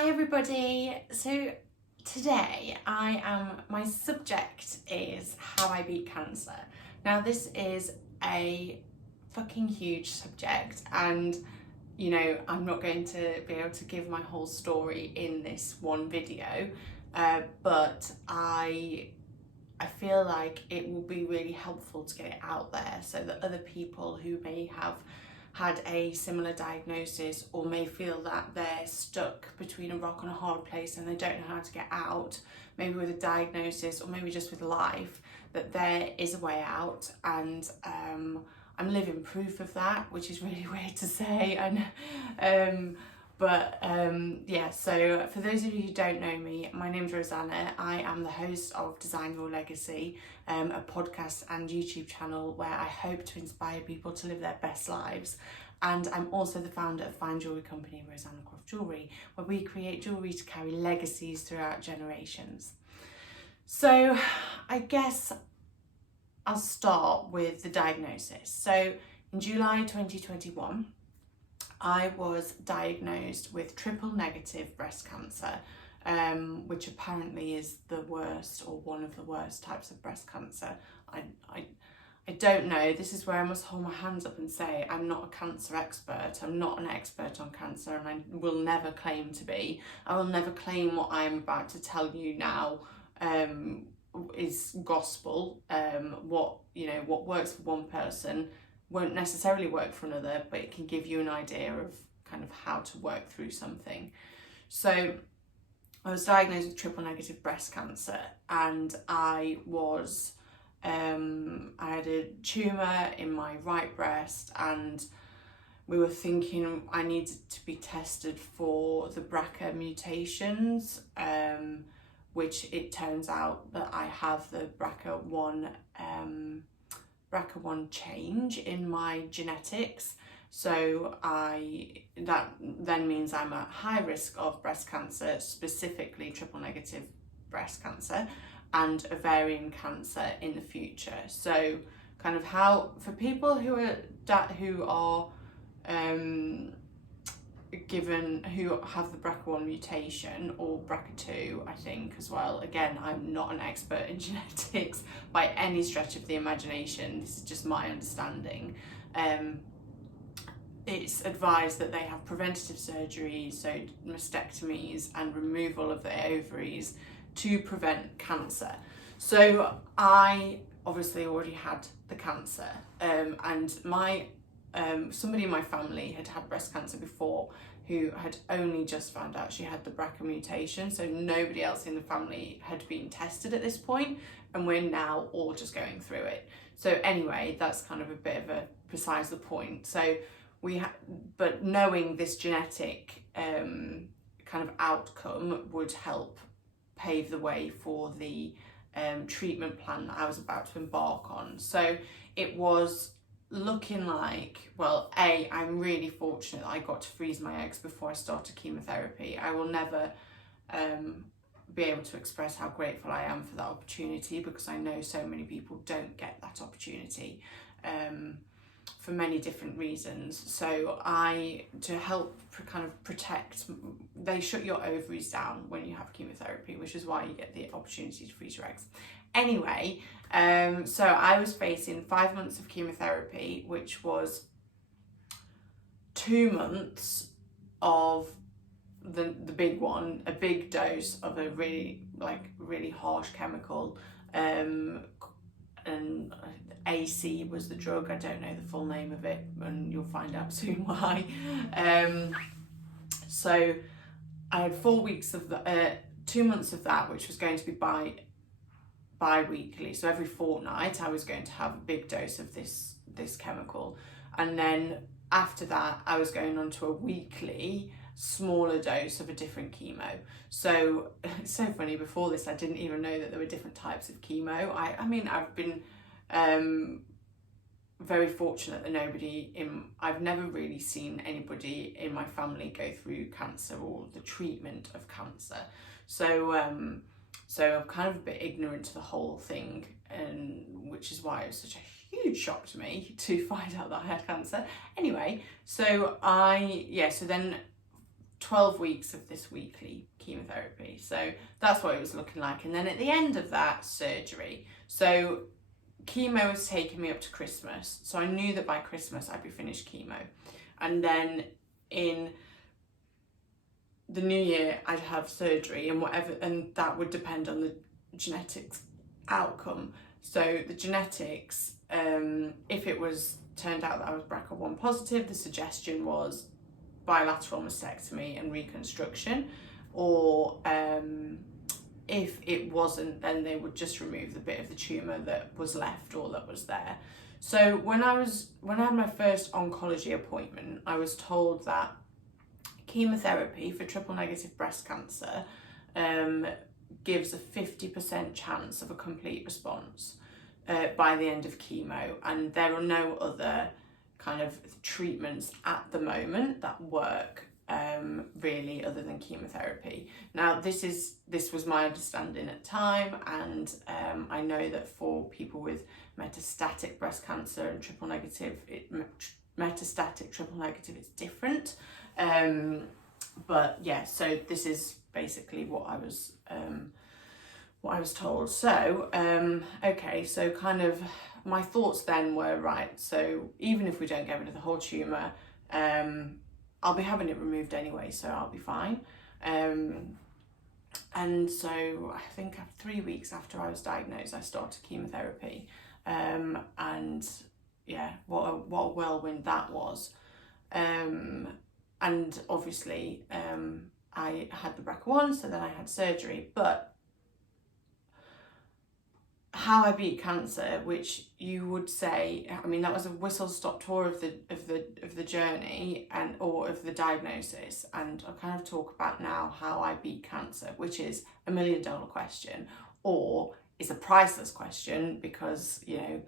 Hi everybody, so today my subject is how I beat cancer. Now this is a fucking huge subject and I'm not going to be able to give my whole story in this one video, but I feel like it will be really helpful to get it out there so that other people who may have had a similar diagnosis or may feel that they're stuck between a rock and a hard place and they don't know how to get out, maybe with a diagnosis or maybe just with life, that there is a way out. And I'm living proof of that, which is really weird to say. Yeah, so for those of you who don't know me, my name's Rosanna. I am the host of Design Your Legacy, a podcast and YouTube channel where I hope to inspire people to live their best lives. And I'm also the founder of fine jewellery company Rosanna Croft Jewellery, where we create jewellery to carry legacies throughout generations. So I guess I'll start with the diagnosis. So in July 2021, I was diagnosed with triple negative breast cancer, which apparently is the worst or one of the worst types of breast cancer. I don't know. This is where I must hold my hands up and say I'm not a cancer expert. I'm not an expert on cancer, and I will never claim to be. I will never claim what I'm about to tell you now is gospel. What works for one person won't necessarily work for another, but it can give you an idea of kind of how to work through something. So I was diagnosed with triple negative breast cancer, and I had a tumour in my right breast, and we were thinking I needed to be tested for the BRCA mutations, which it turns out that I have the BRCA1 change in my genetics. So that then means I'm at high risk of breast cancer, specifically triple negative breast cancer and ovarian cancer in the future. So kind of how, for people who have the BRCA1 mutation or BRCA2, I think as well. Again, I'm not an expert in genetics by any stretch of the imagination. This is just my understanding. It's advised that they have preventative surgery, so mastectomies and removal of their ovaries to prevent cancer. So I obviously already had the cancer, and somebody in my family had had breast cancer before, who had only just found out she had the BRCA mutation, so nobody else in the family had been tested at this point, and we're now all just going through it. So anyway, that's kind of a bit of a precise the point. So but knowing this genetic kind of outcome would help pave the way for the treatment plan that I was about to embark on. So it was looking like, well, I'm really fortunate that I got to freeze my eggs before I started chemotherapy. I will never be able to express how grateful I am for that opportunity, because I know so many people don't get that opportunity for many different reasons. So to help kind of protect, they shut your ovaries down when you have chemotherapy, which is why you get the opportunity to freeze your eggs. Anyway, so I was facing 5 months of chemotherapy, which was 2 months of the big one, a big dose of a really harsh chemical, and AC was the drug. I don't know the full name of it, and you'll find out soon why. So I had 4 weeks of 2 months of that, which was going to be bi-weekly. So every fortnight I was going to have a big dose of this chemical, and then after that I was going on to a weekly smaller dose of a different chemo. So it's so funny, before this I didn't even know that there were different types of chemo. I mean, I've been very fortunate that I've never really seen anybody in my family go through cancer or the treatment of cancer. So I'm kind of a bit ignorant to the whole thing, and which is why it was such a huge shock to me to find out that I had cancer. Anyway, so then 12 weeks of this weekly chemotherapy. So that's what it was looking like. And then at the end of that, surgery. So chemo was taking me up to Christmas. So I knew that by Christmas I'd be finished chemo. And then in the new year I'd have surgery and whatever, and that would depend on the genetics outcome. So the genetics, if it was turned out that I was BRCA1 positive, the suggestion was bilateral mastectomy and reconstruction, or if it wasn't, then they would just remove the bit of the tumour that was left or that was there. So when I had my first oncology appointment, I was told that chemotherapy for triple negative breast cancer gives a 50% chance of a complete response by the end of chemo, and there are no other kind of treatments at the moment that work really other than chemotherapy. Now this was my understanding at the time, and I know that for people with metastatic breast cancer and triple negative, metastatic triple negative, it's different. But yeah, so this is basically what I was told. So okay, so kind of my thoughts then were, right, so even if we don't get rid of the whole tumour, I'll be having it removed anyway, so I'll be fine. And so I think 3 weeks after I was diagnosed, I started chemotherapy. And yeah, what a whirlwind that was. And obviously I had the BRCA1, so then I had surgery. But how I beat cancer, which you would say, I mean, that was a whistle-stop tour of the journey or of the diagnosis, and I'll kind of talk about now how I beat cancer, which is $1 million question, or it's a priceless question, because you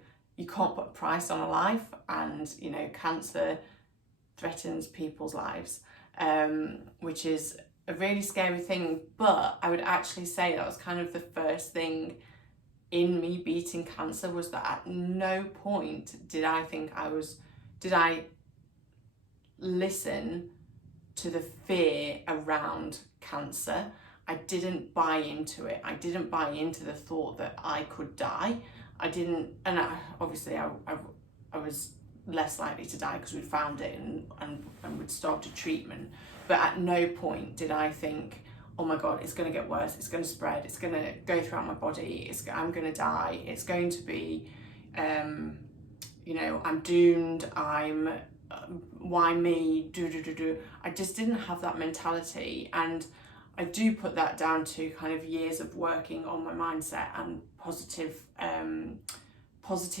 can't put a price on a life, and cancer threatens people's lives, which is a really scary thing. But I would actually say that was kind of the first thing in me beating cancer, was that at no point did I listen to the fear around cancer. I didn't buy into it. I didn't buy into the thought that I could die. I didn't, and obviously I was less likely to die because we'd found it and we'd started treatment. But at no point did I think, oh my God, it's going to get worse, it's going to spread, it's going to go throughout my body, I'm going to die, it's going to be, I'm doomed, why me, I just didn't have that mentality. And I do put that down to kind of years of working on my mindset and positive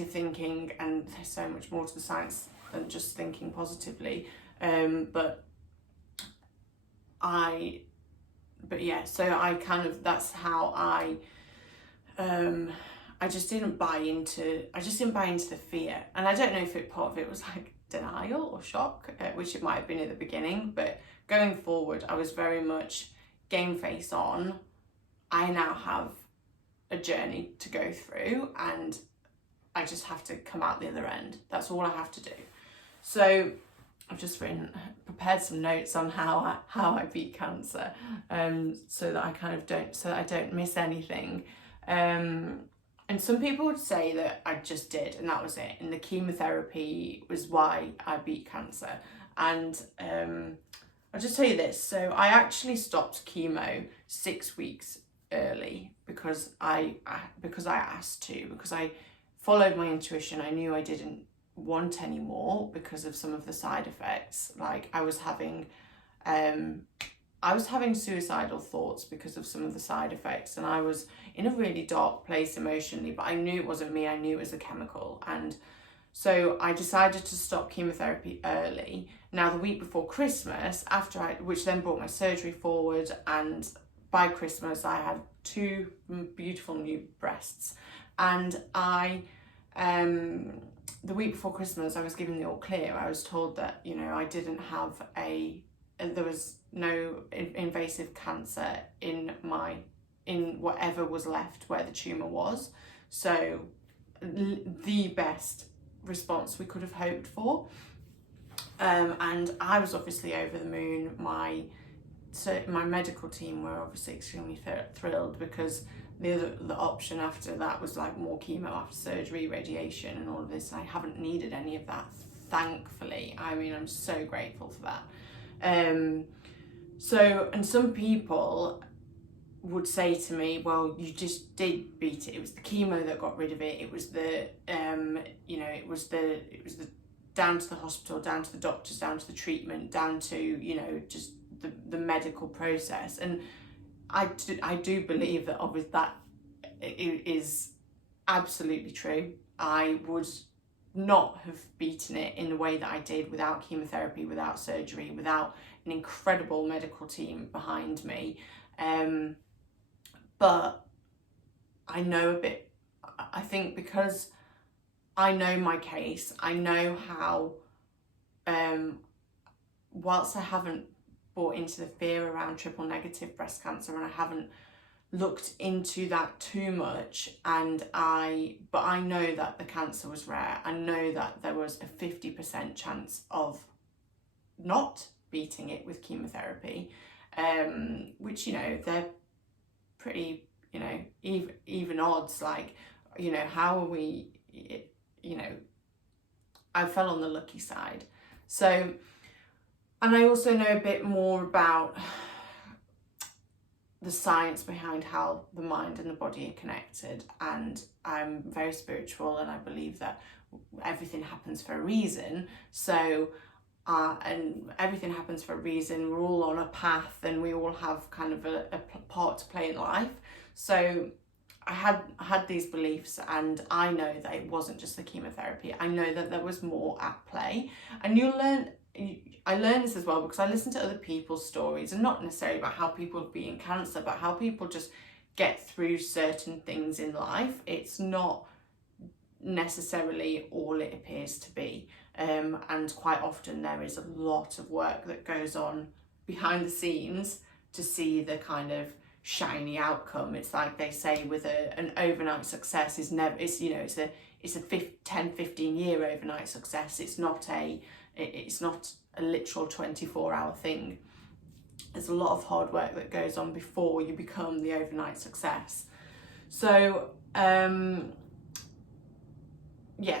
thinking, and there's so much more to the science than just thinking positively. But yeah, so I kind of, that's how I just didn't buy into the fear. And I don't know if part of it was like denial or shock, which it might have been at the beginning, but going forward, I was very much game face on. I now have a journey to go through, and I just have to come out the other end. That's all I have to do. So I've just prepared some notes on how I beat cancer, so that I don't miss anything. And some people would say that I just did, and that was it. And the chemotherapy was why I beat cancer. And I'll just tell you this. So I actually stopped chemo 6 weeks early because I asked to, because I followed my intuition. I knew I didn't want any more because of some of the side effects. Like I was having suicidal thoughts because of some of the side effects, and I was in a really dark place emotionally, but I knew it wasn't me. I knew it was a chemical. And so I decided to stop chemotherapy early. Now the week before Christmas, which then brought my surgery forward, and by Christmas I had 2 beautiful new breasts. And the week before Christmas, I was given the all clear. I was told that, I didn't have there was no invasive cancer in whatever was left where the tumour was. So the best response we could have hoped for. And I was obviously over the moon. My my medical team were obviously extremely thrilled, because the option after that was like more chemo after surgery, radiation and all of this. I haven't needed any of that, thankfully. I mean, I'm so grateful for that. And some people would say to me, well, you just did beat it. It was the chemo that got rid of it. It was the it was the down to the hospital, down to the doctors, down to the treatment, down to just the medical process. And I do believe that obviously that is absolutely true. I would not have beaten it in the way that I did without chemotherapy, without surgery, without an incredible medical team behind me. But I know a bit, I think because I know my case, I know how, whilst I haven't bought into the fear around triple negative breast cancer, and I haven't looked into that too much, but I know that the cancer was rare. I know that there was a 50% chance of not beating it with chemotherapy, which, they're pretty, even odds. Like, how are we, I fell on the lucky side. So, and I also know a bit more about the science behind how the mind and the body are connected, and I'm very spiritual, and I believe that everything happens for a reason. So and everything happens for a reason. We're all on a path, and we all have kind of a part to play in life. So I had these beliefs, and I know that it wasn't just the chemotherapy. I know that there was more at play. And I learned this as well because I listen to other people's stories, and not necessarily about how people have beaten cancer, but how people just get through certain things in life. It's not necessarily all it appears to be. And quite often there is a lot of work that goes on behind the scenes to see the kind of shiny outcome. It's like they say with an overnight success is never, it's a 10-15 year overnight success. It's not a literal 24-hour thing. There's a lot of hard work that goes on before you become the overnight success. So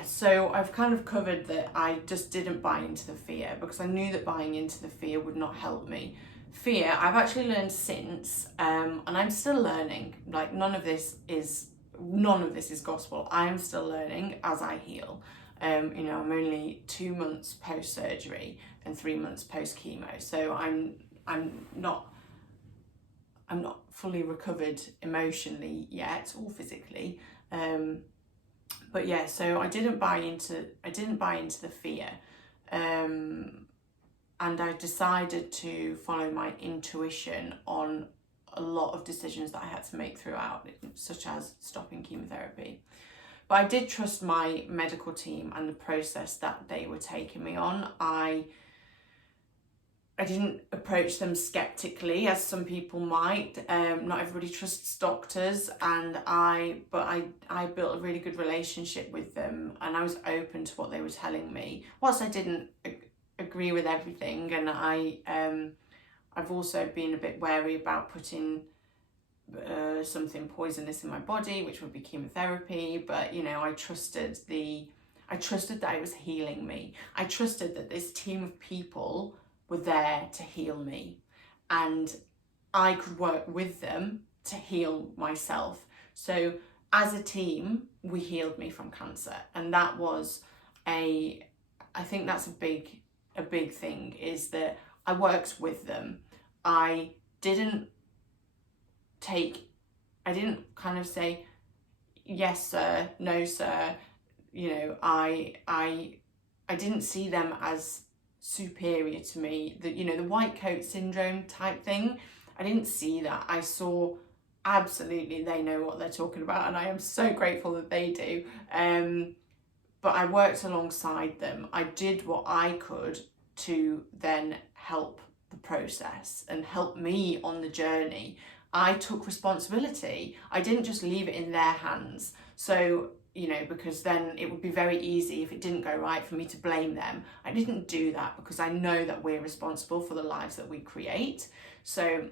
so I've kind of covered that I just didn't buy into the fear, because I knew that buying into the fear would not help me. Fear, I've actually learned since, and I'm still learning. Like, none of this is gospel. I am still learning as I heal. I'm only 2 months post surgery and 3 months post chemo, so I'm not fully recovered emotionally yet, or physically. But yeah, so I didn't buy into the fear, and I decided to follow my intuition on a lot of decisions that I had to make throughout, such as stopping chemotherapy. But I did trust my medical team and the process that they were taking me on. I didn't approach them skeptically, as some people might. Not everybody trusts doctors, but I built a really good relationship with them, and I was open to what they were telling me. Whilst I didn't agree with everything, and I've also been a bit wary about putting something poisonous in my body, which would be chemotherapy. But I trusted that it was healing me. I trusted that this team of people were there to heal me, and I could work with them to heal myself. So as a team, we healed me from cancer, and that was I think that's a big thing, is that I worked with them. I didn't kind of say, yes sir, no sir. I didn't see them as superior to me, the white coat syndrome type thing. I didn't see that. I saw absolutely they know what they're talking about, and I am so grateful that they do. But I worked alongside them. I did what I could to then help the process and help me on the journey. I took responsibility. I didn't just leave it in their hands. So you know, because then it would be very easy if it didn't go right for me to blame them. I didn't do that because I know that we're responsible for the lives that we create. So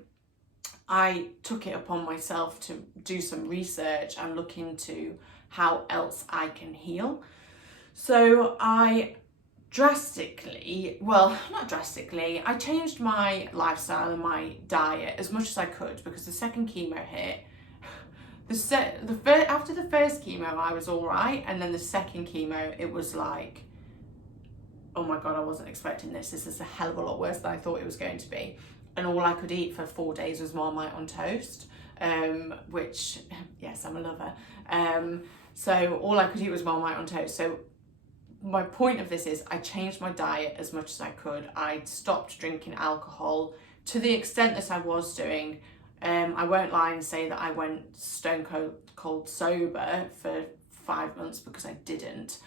I took it upon myself to do some research and look into how else I can heal. So I I changed my lifestyle and my diet as much as I could, because the second chemo hit. After the first chemo, I was all right, and then the second chemo, it was like, oh my God, I wasn't expecting this. This is a hell of a lot worse than I thought it was going to be. And all I could eat for 4 days was Marmite on toast, which, yes, I'm a lover. So all I could eat was Marmite on toast. So my point of this is I changed my diet as much as I could. I stopped drinking alcohol to the extent that I was doing. I won't lie and say that I went stone cold sober for 5 months, because I didn't.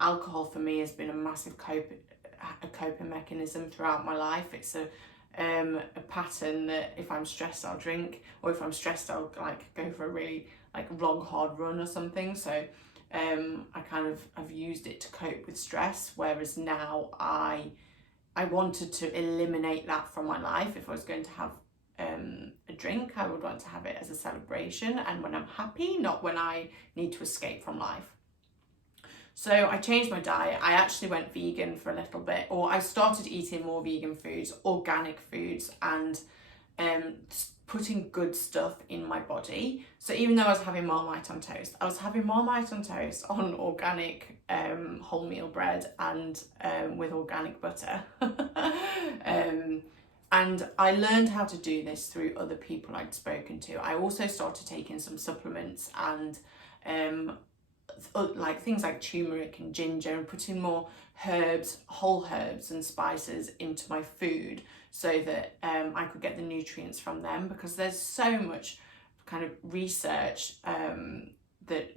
Alcohol for me has been a massive coping mechanism throughout my life. It's a pattern that if I'm stressed, I'll drink, or if I'm stressed, I'll like go for a really like long hard run or something. So I kind of have used it to cope with stress, whereas now I wanted to eliminate that from my life. If I was going to have a drink, I would want to have it as a celebration and when I'm happy, not when I need to escape from life. So I changed my diet. I actually went vegan for a little bit, or I started eating more vegan foods, organic foods, and putting good stuff in my body. So even though I was having Marmite on toast, I was having Marmite on toast on organic wholemeal bread and with organic butter. And I learned how to do this through other people I'd spoken to. I also started taking some supplements and like things like turmeric and ginger, and putting more herbs, whole herbs and spices into my food so that I could get the nutrients from them, because there's so much kind of research that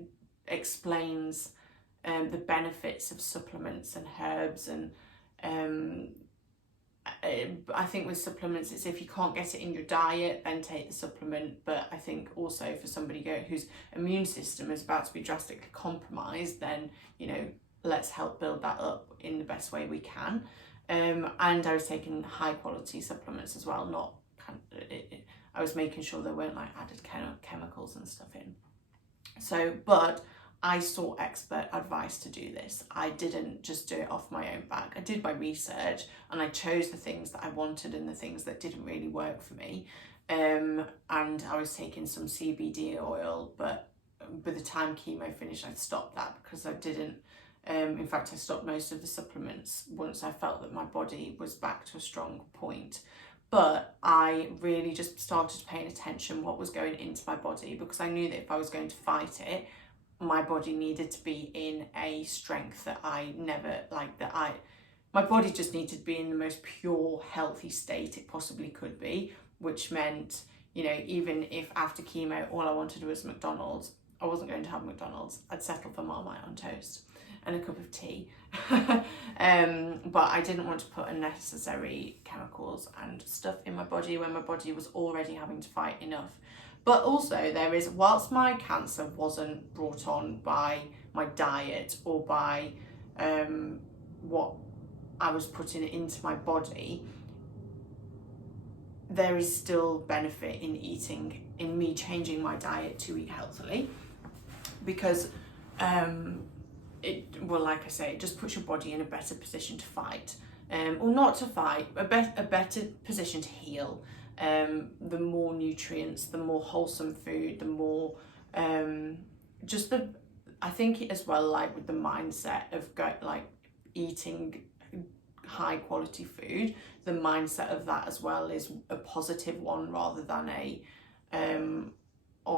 explains the benefits of supplements and herbs. And I think with supplements, it's if you can't get it in your diet, then take the supplement. But I think also for somebody whose immune system is about to be drastically compromised, then, you know, let's help build that up in the best way we can. And I was taking high quality supplements as well, not I was making sure there weren't like added chemicals and stuff in. So, but I sought expert advice to do this. I didn't just do it off my own back. I did my research and I chose the things that I wanted and the things that didn't really work for me. And I was taking some CBD oil, but by the time chemo finished, I stopped that because I didn't. In fact, I stopped most of the supplements once I felt that my body was back to a strong point. But I really just started paying attention what was going into my body, because I knew that if I was going to fight it, my body needed to be in a strength that I never, my body just needed to be in the most pure, healthy state it possibly could be, which meant, you know, even if after chemo all I wanted was McDonald's, I wasn't going to have McDonald's. I'd settle for Marmite on toast and a cup of tea. But I didn't want to put unnecessary chemicals and stuff in my body when my body was already having to fight enough. But also whilst my cancer wasn't brought on by my diet or by what I was putting into my body, there is still benefit in me changing my diet to eat healthily, because like I say, it just puts your body in a better position to fight, or not to fight, a better position to heal. The more nutrients, the more wholesome food, the more I think as well, like with the mindset of eating high quality food, the mindset of that as well is a positive one, rather than I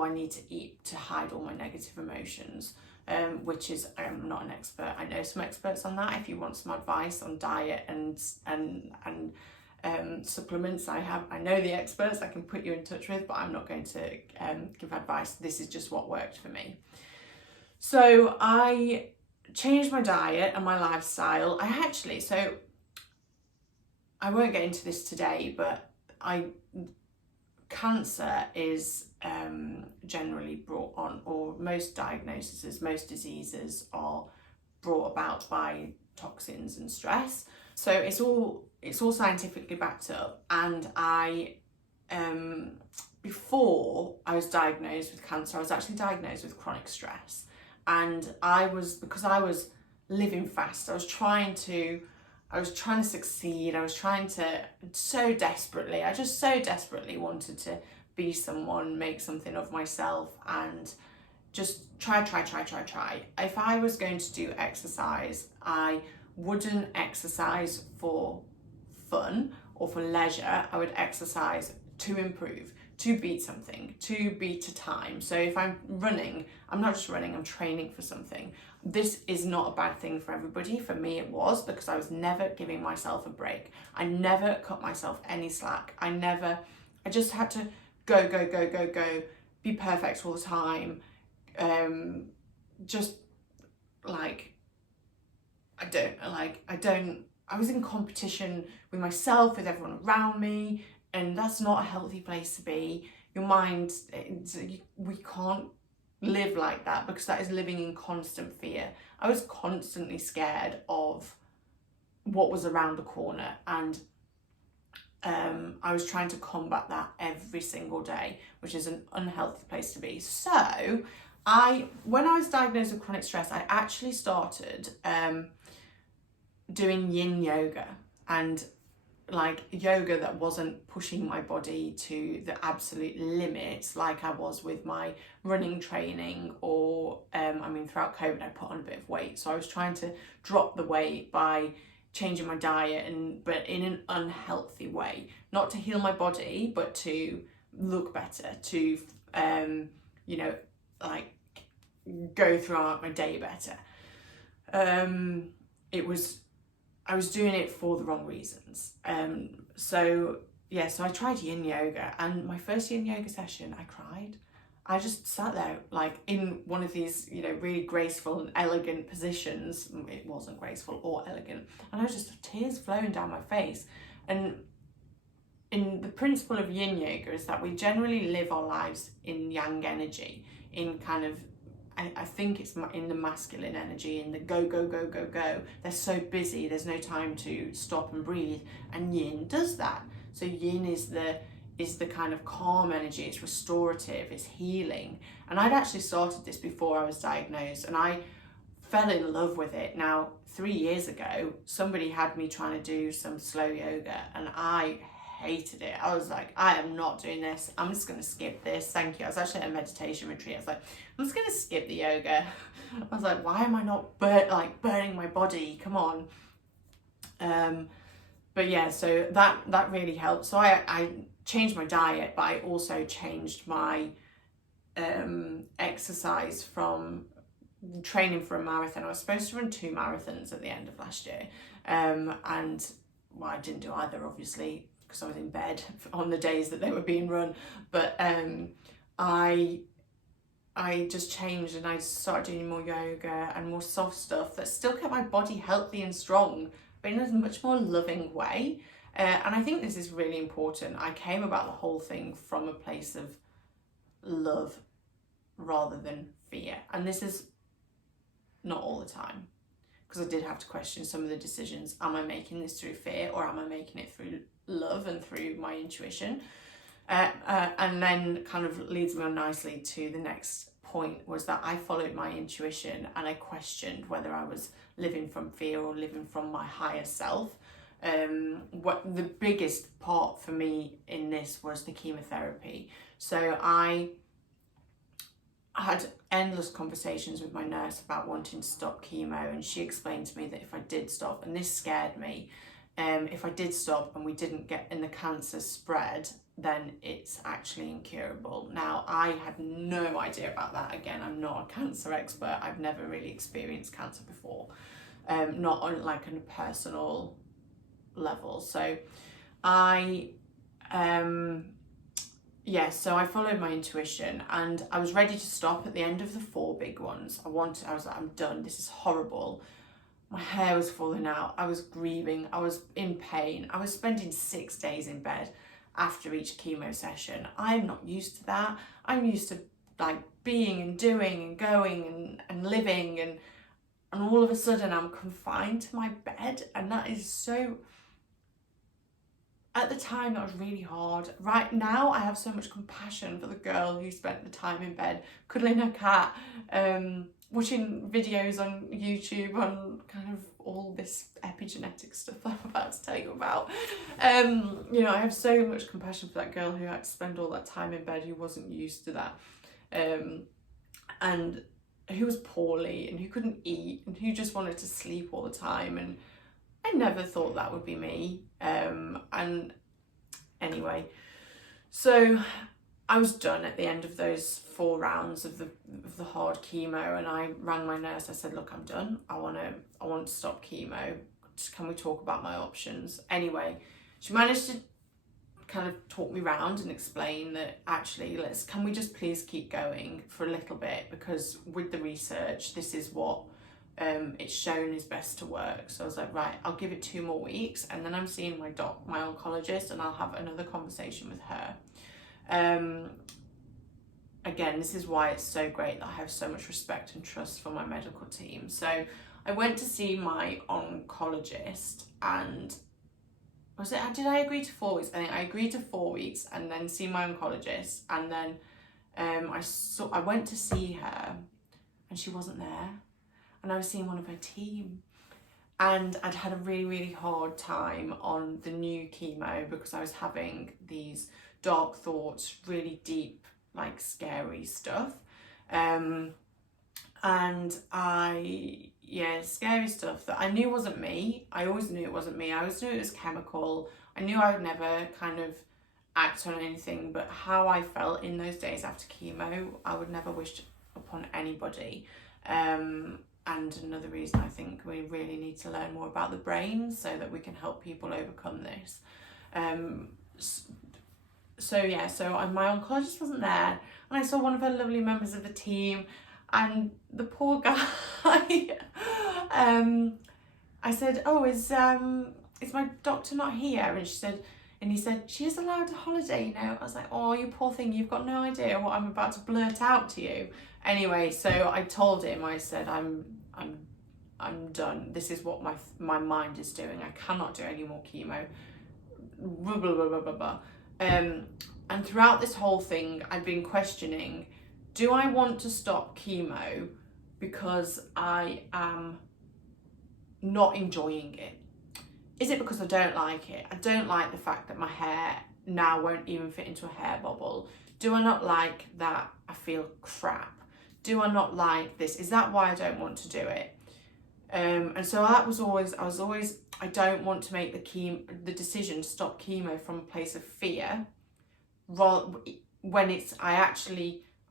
need to eat to hide all my negative emotions, which is, I'm not an expert. I know some experts on that. If you want some advice on diet and supplements, I know the experts I can put you in touch with, but I'm not going to give advice. This is just what worked for me. So I changed my diet and my lifestyle. I won't get into this today, but I cancer is generally brought on, or most diagnoses, most diseases are brought about by toxins and stress. So it's all scientifically backed up. And before I was diagnosed with cancer, I was actually diagnosed with chronic stress. And because I was living fast, I was trying to succeed. I just so desperately wanted to be someone, make something of myself, and just try. If I was going to do exercise, I wouldn't exercise for fun or for leisure. I would exercise to improve, to beat something, to beat a time. So if I'm running, I'm not just running, I'm training for something. This is not a bad thing for everybody. For me, it was, because I was never giving myself a break. I never cut myself any slack. I just had to go, be perfect all the time. I was in competition with myself, with everyone around me, and that's not a healthy place to be. Your mind, we can't live like that, because that is living in constant fear. I was constantly scared of what was around the corner, and I was trying to combat that every single day, which is an unhealthy place to be. So when I was diagnosed with chronic stress, I actually started doing Yin Yoga, and like yoga that wasn't pushing my body to the absolute limits like I was with my running training, or throughout COVID I put on a bit of weight, so I was trying to drop the weight by changing my diet, but in an unhealthy way, not to heal my body, but to look better, to go throughout my day better. I was doing it for the wrong reasons. So I tried Yin Yoga, and my first Yin Yoga session, I cried. I just sat there like in one of these, really graceful and elegant positions. It wasn't graceful or elegant. And I was just tears flowing down my face. And in the principle of Yin Yoga is that we generally live our lives in yang energy, in kind of, I think it's in the masculine energy, in the go. They're so busy, there's no time to stop and breathe, and Yin does that. So Yin is the kind of calm energy, it's restorative, it's healing. And I'd actually started this before I was diagnosed, and I fell in love with it. Now, 3 years ago, somebody had me trying to do some slow yoga, and I hated it. I was like, I am not doing this. I'm just going to skip this. Thank you. I was actually at a meditation retreat. I was like, I'm just going to skip the yoga. I was like, why am I not burning my body? Come on. So that really helped. So I changed my diet, but I also changed my exercise from training for a marathon. I was supposed to run 2 marathons at the end of last year. I didn't do either, obviously, because I was in bed on the days that they were being run. But I just changed, and I started doing more yoga and more soft stuff that still kept my body healthy and strong, but in a much more loving way. And I think this is really important. I came about the whole thing from a place of love rather than fear. And this is not all the time, because I did have to question some of the decisions. Am I making this through fear, or am I making it through love and through my intuition? And then kind of leads me on nicely to the next point, was that I followed my intuition, and I questioned whether I was living from fear or living from my higher self. What the biggest part for me in this was the chemotherapy. So I had endless conversations with my nurse about wanting to stop chemo, and she explained to me that if I did stop, and this scared me, if I did stop and we didn't get in the cancer spread, then it's actually incurable. Now, I had no idea about that. Again, I'm not a cancer expert. I've never really experienced cancer before, not on like a personal level. So I followed my intuition, and I was ready to stop at the end of the 4 big ones. I was like, I'm done. This is horrible. My hair was falling out. I was grieving. I was in pain. I was spending 6 days in bed. after each chemo session. I'm not used to that. I'm used to like being and doing and going and living, and all of a sudden I'm confined to my bed, and that is so, at the time that was really hard. Right now I have so much compassion for the girl who spent the time in bed cuddling her cat, watching videos on YouTube on kind of all this epigenetic stuff I'm about to tell you about. You know, I have so much compassion for that girl who had to spend all that time in bed, who wasn't used to that, and who was poorly and who couldn't eat and who just wanted to sleep all the time. And I never thought that would be me. And anyway, so I was done at the end of those 4 rounds of the hard chemo, and I rang my nurse. I said, look, I'm done. I want to stop chemo. Can we talk about my options? Anyway, she managed to kind of talk me round and explain that actually, can we just please keep going for a little bit, because with the research, this is what it's shown is best to work. So I was like, right, I'll give it 2 more weeks, and then I'm seeing my oncologist, and I'll have another conversation with her. Again, this is why it's so great that I have so much respect and trust for my medical team. So I went to see my oncologist, and did I agree to 4 weeks? I think I agreed to 4 weeks, and then see my oncologist, and then I went to see her, and she wasn't there, and I was seeing one of her team, and I'd had a really, really hard time on the new chemo because I was having these dark thoughts, really deep, like scary stuff, and scary stuff that I knew wasn't me. I always knew it wasn't me. I always knew it was chemical. I knew I would never kind of act on anything, but how I felt in those days after chemo, I would never wish upon anybody. And another reason I think we really need to learn more about the brain so that we can help people overcome this. So my oncologist wasn't there, and I saw one of her lovely members of the team, and the poor guy, I said, oh, is my doctor not here? And he said, she is allowed a holiday, you know. I was like, oh, you poor thing, you've got no idea what I'm about to blurt out to you. Anyway, so I told him, I said, I'm done. This is what my mind is doing. I cannot do any more chemo. Blah, blah, blah, blah, blah, blah. And throughout this whole thing, I've been questioning, do I want to stop chemo because I am not enjoying it? Is it because I don't like it? I don't like the fact that my hair now won't even fit into a hair bubble. Do I not like that I feel crap? Do I not like this? Is that why I don't want to do it? And so that was always, I don't want to make the decision to stop chemo from a place of fear, when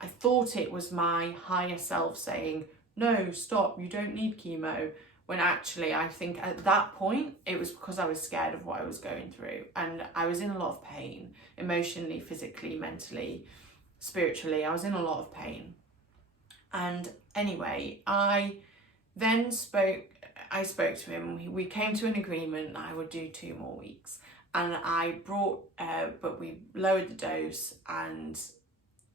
I thought it was my higher self saying, no, stop, you don't need chemo. When actually, I think at that point, it was because I was scared of what I was going through. And I was in a lot of pain, emotionally, physically, mentally, spiritually. I was in a lot of pain. And anyway, I spoke to him. We came to an agreement that I would do 2 more weeks. And I but we lowered the dose and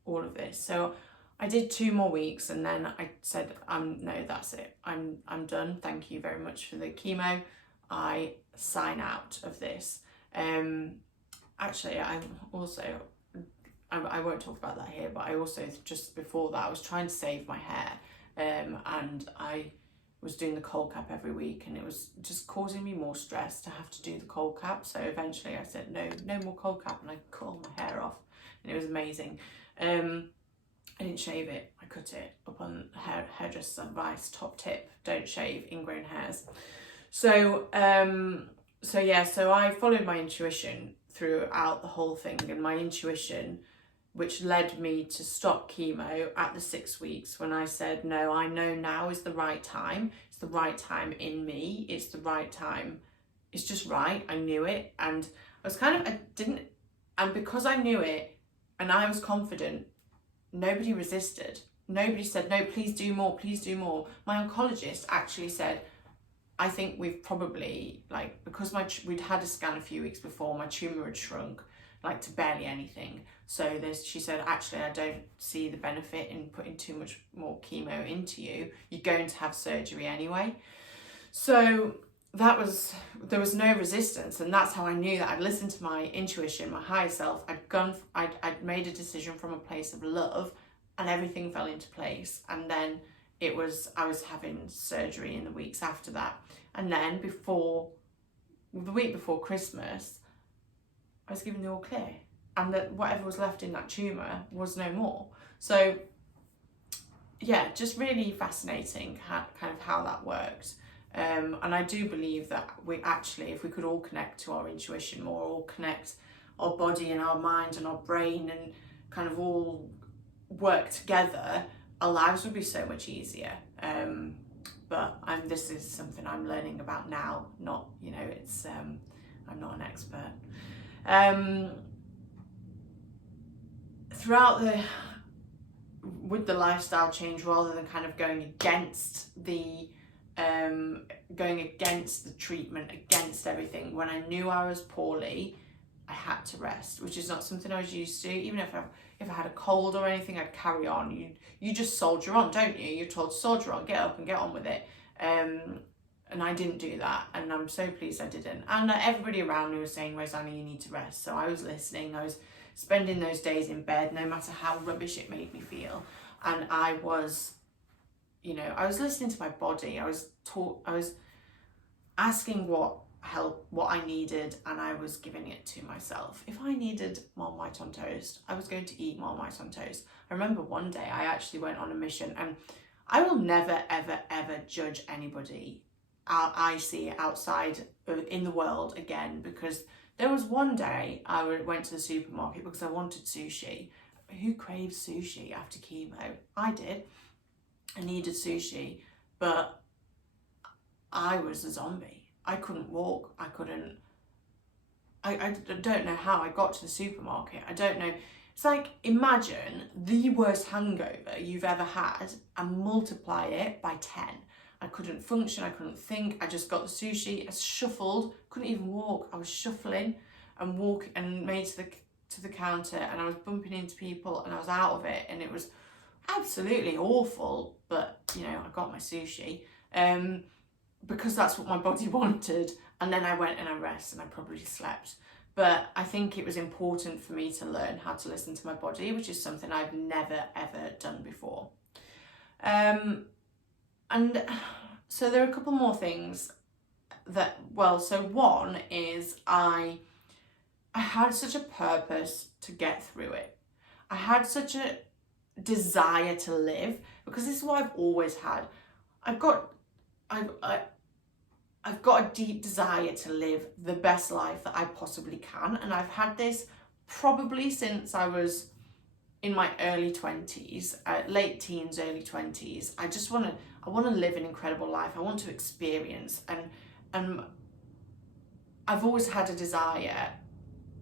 all of this. So I did 2 more weeks, and then I said, no, that's it. I'm done. Thank you very much for the chemo. I sign out of this. Actually, I won't talk about that here, but I also, just before that, I was trying to save my hair, and I was doing the cold cap every week, and it was just causing me more stress to have to do the cold cap. So eventually I said, no more cold cap, and I cut all my hair off, and it was amazing. I didn't shave it, I cut it up on hairdresser's advice, top tip, don't shave ingrown hairs. So I followed my intuition throughout the whole thing, and my intuition, which led me to stop chemo at the 6 weeks, when I said, no, I know now is the right time. It's the right time in me. It's the right time. It's just right. I knew it. And I was and because I knew it and I was confident, nobody resisted. Nobody said, no, please do more, please do more. My oncologist actually said, I think we've probably, because we'd had a scan a few weeks before, my tumour had shrunk, like to barely anything. So she said, actually, I don't see the benefit in putting too much more chemo into you. You're going to have surgery anyway. So there was no resistance, and that's how I knew that I'd listened to my intuition, my higher self. I'd made a decision from a place of love, and everything fell into place. And then I was having surgery in the weeks after that, and then the week before Christmas, I was given the all clear, and that whatever was left in that tumour was no more. So yeah, just really fascinating how that worked. And I do believe that we actually, if we could all connect to our intuition more, all connect our body and our mind and our brain and kind of all work together, our lives would be so much easier. But this is something I'm learning about now, not, it's, I'm not an expert. With the lifestyle change, rather than kind of going against the treatment, against everything, when I knew I was poorly, I had to rest, which is not something I was used to. Even if I had a cold or anything, I'd carry on. You just soldier on, don't you? You're told to soldier on, get up and get on with it. And I didn't do that, and I'm so pleased I didn't. And everybody around me was saying, Rosanna, you need to rest. So I was listening. I was spending those days in bed, no matter how rubbish it made me feel. And I was listening to my body. I was asking what help, what I needed, and I was giving it to myself. If I needed Marmite on toast, I was going to eat Marmite on toast. I remember one day I actually went on a mission, and I will never, ever, ever judge anybody I see outside in the world again, because there was one day I went to the supermarket because I wanted sushi. Who craves sushi after chemo? I did. I needed sushi, but I was a zombie. I couldn't walk. I don't know how I got to the supermarket. I don't know. It's like, imagine the worst hangover you've ever had and multiply it by 10. I couldn't function, I couldn't think, I just got the sushi, I shuffled, couldn't even walk. I was shuffling and walking and made to the counter, and I was bumping into people, and I was out of it, and it was absolutely awful. But I got my sushi because that's what my body wanted. And then I went and I rested, and I probably slept. But I think it was important for me to learn how to listen to my body, which is something I've never ever done before. And so there are a couple more things so one is I had such a purpose to get through it. I had such a desire to live, because this is what I've always had. I've got a deep desire to live the best life that I possibly can, and I've had this probably since I was in my early 20s, late teens, early 20s. I want to live an incredible life. I want to experience, and I've always had a desire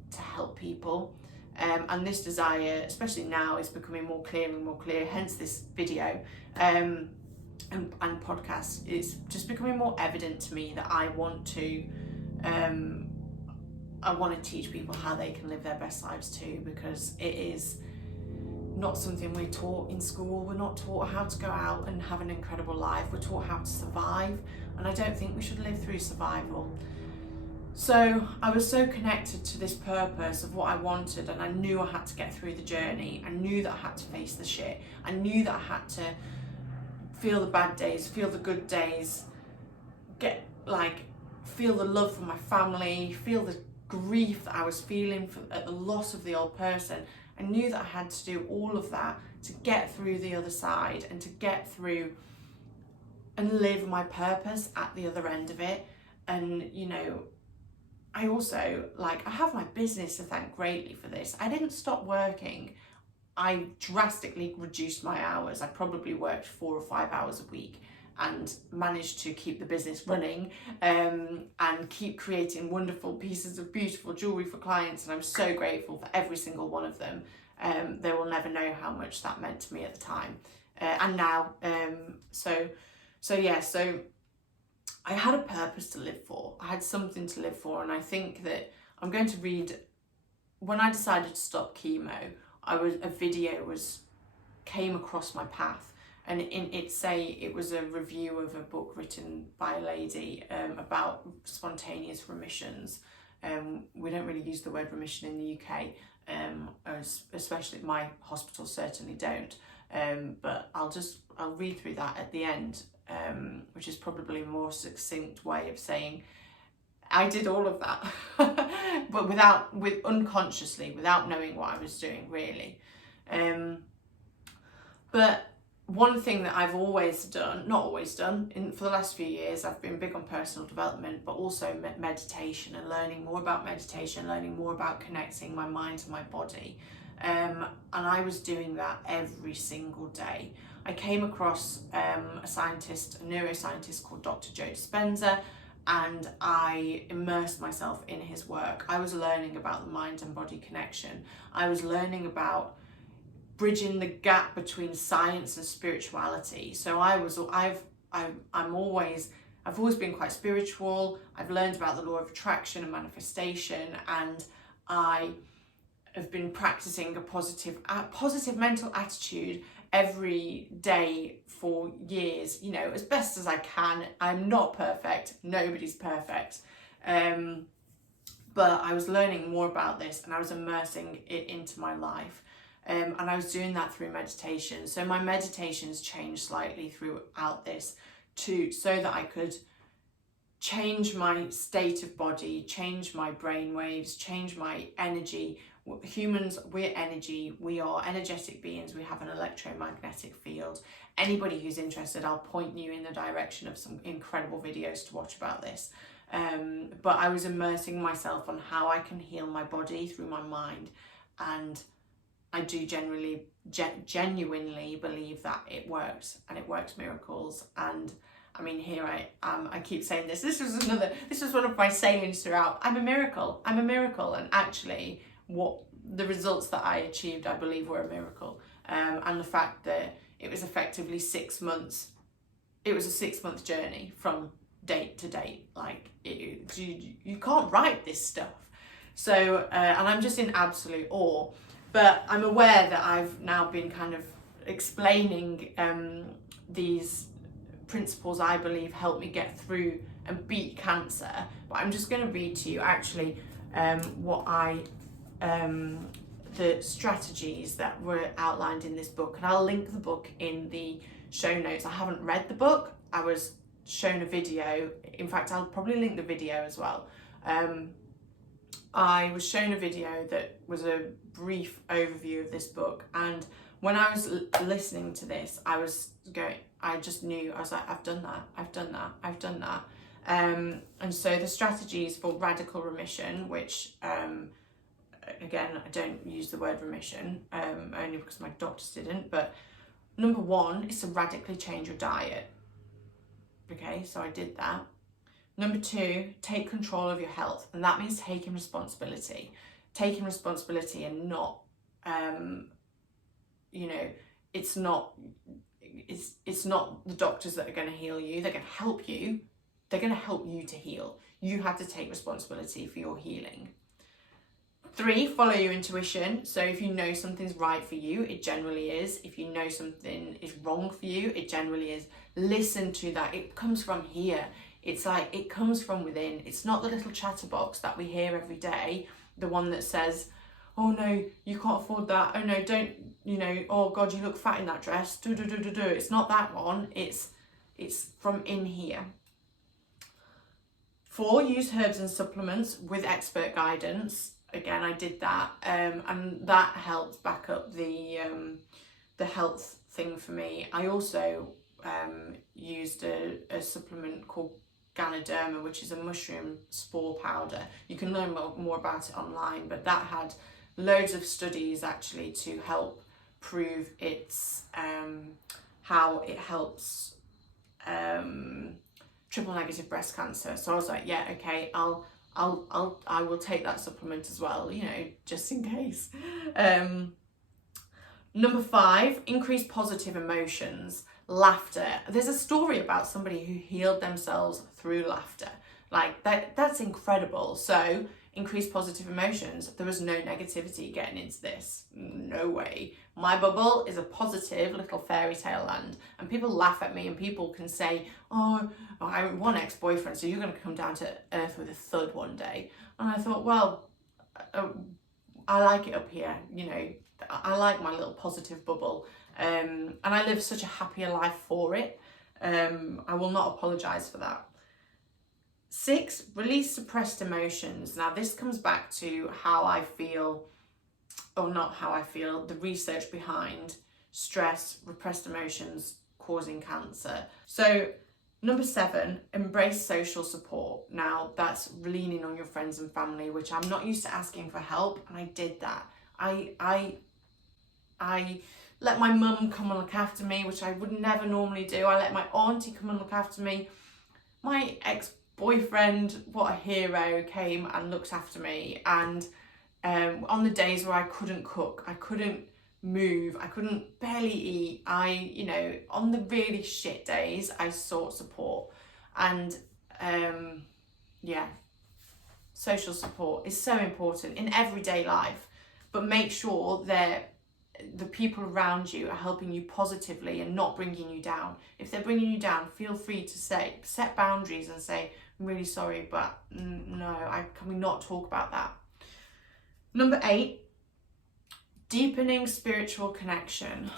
to help people. And this desire, especially now, is becoming more clear and more clear, hence this video and podcast. It's just becoming more evident to me that I want to teach people how they can live their best lives too, because it is not something we're taught in school. We're not taught how to go out and have an incredible life. We're taught how to survive, and I don't think we should live through survival. So I was so connected to this purpose of what I wanted, and I knew I had to get through the journey. I knew that I had to face the shit. I knew that I had to feel the bad days, feel the good days, feel the love from my family, feel the grief that I was feeling at the loss of the old person. I knew that I had to do all of that to get through the other side, and to get through and live my purpose at the other end of it. And I also, I have my business to thank greatly for this. I didn't stop working. I drastically reduced my hours. I probably worked 4 or 5 hours a week, and managed to keep the business running and keep creating wonderful pieces of beautiful jewellery for clients. And I'm so grateful for every single one of them. They will never know how much that meant to me at the time and now. So I had a purpose to live for. I had something to live for, and I think that I'm going to read when I decided to stop chemo, a video came across my path, and it was a review of a book written by a lady about spontaneous remissions. We don't really use the word remission in the UK, especially my hospital certainly don't. But I'll read through that at the end, which is probably a more succinct way of saying I did all of that, but unconsciously, without knowing what I was doing, really. But one thing that I've always done, not always done, for the last few years, I've been big on personal development, but also meditation and learning more about meditation, learning more about connecting my mind to my body. And I was doing that every single day. I came across a neuroscientist called Dr. Joe Dispenza, and I immersed myself in his work. I was learning about the mind and body connection. I was learning about bridging the gap between science and spirituality. So I've always been quite spiritual. I've learned about the law of attraction and manifestation, and I have been practicing a positive mental attitude every day for years, as best as I can. I'm not perfect, nobody's perfect, but I was learning more about this, and I was immersing it into my life, and I was doing that through meditation. So my meditations changed slightly throughout this so that I could change my state of body, change my brain waves, change my energy. Humans, we're energy, we are energetic beings, we have an electromagnetic field. Anybody who's interested, I'll point you in the direction of some incredible videos to watch about this. But I was immersing myself on how I can heal my body through my mind, and I do genuinely believe that it works, and it works miracles. And I mean, here I am, I keep saying this was one of my sayings throughout, I'm a miracle, and actually what the results that I achieved, I believe, were a miracle. And the fact that it was effectively 6 months, it was a 6-month journey from date to date. Like, you can't write this stuff. So, and I'm just in absolute awe. But I'm aware that I've now been kind of explaining these principles I believe help me get through and beat cancer. But I'm just going to read to you actually the strategies that were outlined in this book, and I'll link the book in the show notes. I haven't read the book, I was shown a video. In fact, I'll probably link the video as well. I was shown a video that was a brief overview of this book, and when I was listening to this, I just knew, I was like, I've done that. And so the strategies for radical remission, which again, I don't use the word remission, only because my doctors didn't, but number 1 is to radically change your diet. Okay, so I did that. Number 2, take control of your health, and that means taking responsibility and not, it's not the doctors that are going to heal you. They're going to help you. They're going to help you to heal. You have to take responsibility for your healing. 3, follow your intuition. So if you know something's right for you, it generally is. If you know something is wrong for you, it generally is. Listen to that. It comes from here. It's like, it comes from within. It's not the little chatterbox that we hear every day, the one that says, oh no, you can't afford that. Oh no, don't, oh God, you look fat in that dress. Do. It's not that one. It's from in here. 4, use herbs and supplements with expert guidance. Again, I did that, and that helped back up the health thing for me. I also used a supplement called Ganoderma, which is a mushroom spore powder. You can learn more about it online, but that had loads of studies actually to help prove its how it helps triple negative breast cancer. So I was like, yeah, okay, I will take that supplement as well, just in case. Number 5, increase positive emotions. Laughter. There's a story about somebody who healed themselves through laughter. Like that's incredible. So increase positive emotions. There was no negativity getting into this. No way. My bubble is a positive little fairy tale land, and people laugh at me, and people can say, oh, I have one ex-boyfriend, so you're going to come down to earth with a thud one day. And I thought, well, I like it up here, you know, I like my little positive bubble, and I live such a happier life for it. I will not apologise for that. 6, release suppressed emotions. Now this comes back to how I feel, or not how I feel, the research behind stress, repressed emotions causing cancer. So number 7, embrace social support. Now that's leaning on your friends and family, which I'm not used to asking for help, and I did that. I let my mum come and look after me, which I would never normally do. I let my auntie come and look after me. My ex-boyfriend, what a hero, came and looked after me. And on the days where I couldn't cook, I couldn't move, I couldn't barely eat, you know, on the really shit days, I sought support. And yeah, social support is so important in everyday life, but make sure that the people around you are helping you positively and not bringing you down. If they're bringing you down, feel free to set boundaries and say, I'm really sorry, but no, can we not talk about that? Number 8, deepening spiritual connection.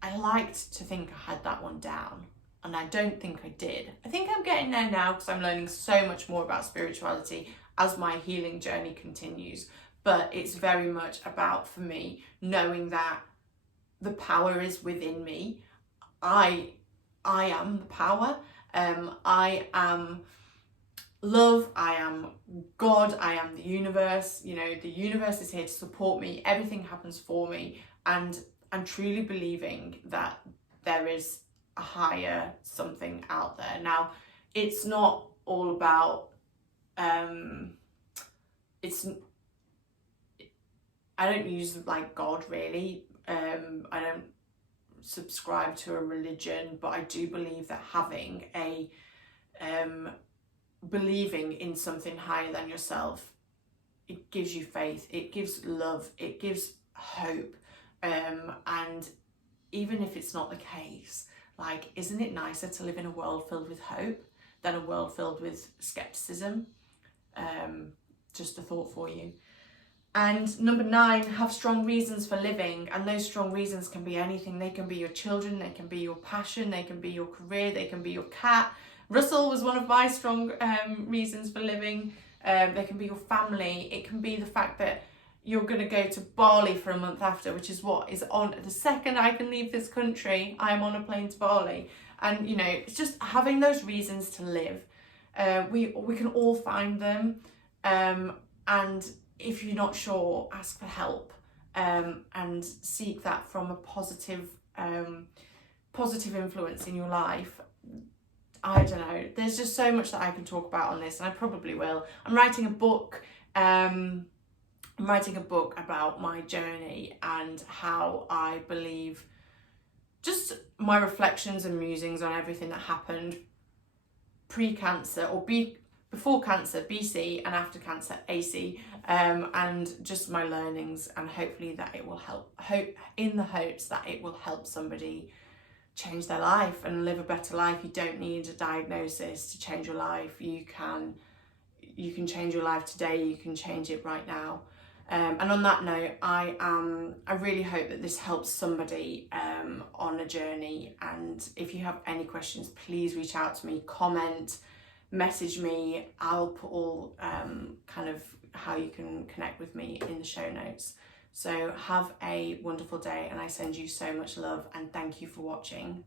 I liked to think I had that one down, and I don't think I did. I think I'm getting there now because I'm learning so much more about spirituality as my healing journey continues. But it's very much about, for me, knowing that the power is within me. I am the power. I am love. I am God. I am the universe. You know, the universe is here to support me. Everything happens for me. And I'm truly believing that there is a higher something out there. Now, it's not all about, I don't use like God really. I don't subscribe to a religion, but I do believe that having a believing in something higher than yourself, it gives you faith, it gives love, it gives hope. And even if it's not the case, like, isn't it nicer to live in a world filled with hope than a world filled with skepticism? Just a thought for you. And number 9, have strong reasons for living. And those strong reasons can be anything. They can be your children, they can be your passion, they can be your career, they can be your cat. Russell was one of my strong reasons for living. They can be your family. It can be the fact that you're going to go to Bali for a month after, which is what is on the second I can leave this country, I am on a plane to Bali. And, you know, it's just having those reasons to live. We can all find them. And if you're not sure, ask for help, and seek that from a positive influence in your life. I don't know. There's just so much that I can talk about on this, and I probably will. I'm writing a book. I'm writing a book about my journey and how I believe, just my reflections and musings on everything that happened pre-cancer or before cancer, BC, and after cancer, AC, and just my learnings, and hopefully that it will help, in the hopes that it will help somebody change their life and live a better life. You don't need a diagnosis to change your life. You can change your life today. You can change it right now. And on that note, I really hope that this helps somebody on a journey. And if you have any questions, please reach out to me, comment, message me. I'll put all kind of how you can connect with me in the show notes. So have a wonderful day, and I send you so much love, and thank you for watching.